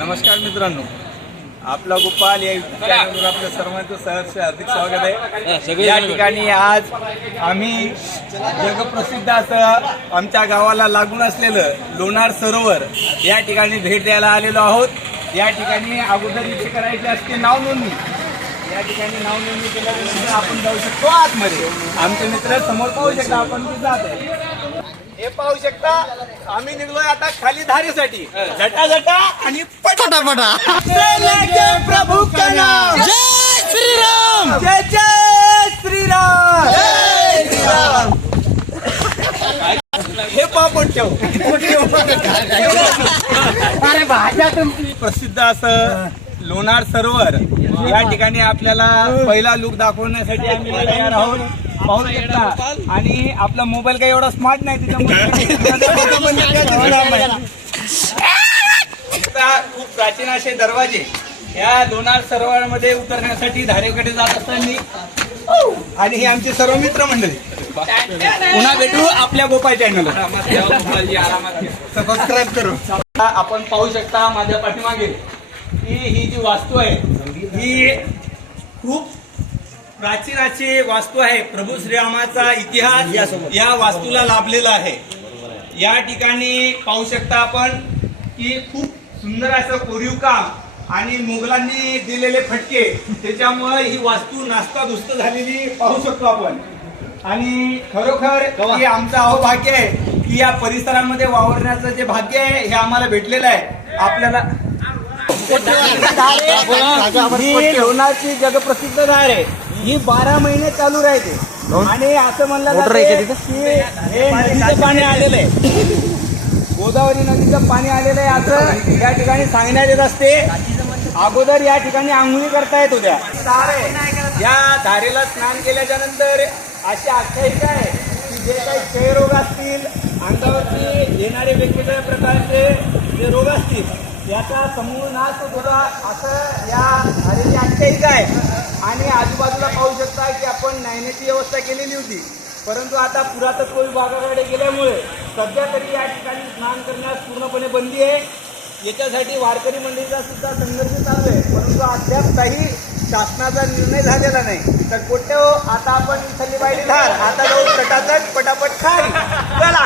नमस्कार मित्रांनो, आपला गोपाल या चॅनलवर आपल्या सर्वांचं सहर्ष हार्दिक स्वागत आहे। या ठिकाणी आज आम्ही जगप्रसिद्ध असं आमच्या गावाला लागून असलेलं लोणार सरोवर या ठिकाणी भेट द्यायला आलेलो आहोत। या ठिकाणी अगोदर इथे करायची असते नाव नोंदणी। या ठिकाणी नाव नोंदणी केल्यानंतर आपण जाऊ शकतो आतमध्ये। आमचे मित्र समोर पाहू शकता, आपण तिथे जात आहे। हे पाहू शकता, आम्ही निघलोय आता खाली धारेसाठी। झटाझटा आणि पटापटा प्रभू का नाम, जय श्रीराम, जय जय श्रीराम, जय श्रीराम। हे पापड ठेव। अरे भाज्या तुमची प्रसिद्ध असं लोणार सरोवर या ठिकाणी आपल्याला पहिला लुक दाखवण्यासाठी आम्ही तयार आहोत। पाहू शकता, आणि आपला मोबाईल काही एवढा स्मार्ट नाही त्याच्यामुळे खूप प्राचीन असे दरवाजे या लोणार सरोवरामध्ये उतरण्यासाठी धारेकडे जात असताना, आणि हे आमचे सर्व मित्र मंडळी। पुन्हा भेटू आपल्या गोपाल चॅनल, सबस्क्राईब करू। आपण पाहू शकता माझ्या पाठीमागे की ही जी वास्तू आहे ही खूप प्राचीन अशी वास्तू आहे। प्रभू श्रीरामाचा इतिहास या वास्तूला लाभलेला आहे। या ठिकाणी पाहू शकता आपण की खूप सुंदर असं कोरीव काम आणि मुघलांनी दिलेले फटके, त्याच्यामुळे ही वास्तू नासतादुस्त झालेली पाहू शकतो आपण। आणि खरोखर हे आमचं अहोभाग्य आहे की या परिसरामध्ये वावरण्याचं जे भाग्य आहे हे आम्हाला भेटलेलं आहे। आपल्याला ही लोणारची जगप्रसिद्ध धार आहे, ही 12 महिने चालू राहते। आणि असं म्हणलं जातं की हे नदीचं पाणी आलेलं आहे, गोदावरी नदीचं पाणी आलेलं आहे असं या ठिकाणी सांगण्यात येत असते। अगोदर या ठिकाणी आंघोळी करता येत होत्या। या धारेला स्नान केल्याच्या नंतर अशी आख्यायिका आहे की जे काही क्षयरोग असतील, अंगावरती येणारे वेगवेगळ्या प्रकारचे जे रोग असतील याचा समूळ नाश होता असं या धारेची आख्यायिका आहे। आणि आजूबाजूला पाहू शकता की आपण न्यायाची व्यवस्था केलेली होती, परंतु आता पुरातत्व विभागाकडे गेल्यामुळे सध्या तरी या ठिकाणी स्नान करण्यास पूर्णपणे बंदी आहे। याच्यासाठी वारकरी मंडळीचा सुद्धा संघर्ष चालू आहे, परंतु अद्याप काही शासनाचा निर्णय झालेला नाही। तर कोट्य आता आपण इथली बाहेर धार आता जाऊ चटाचट पटापट खाली चला।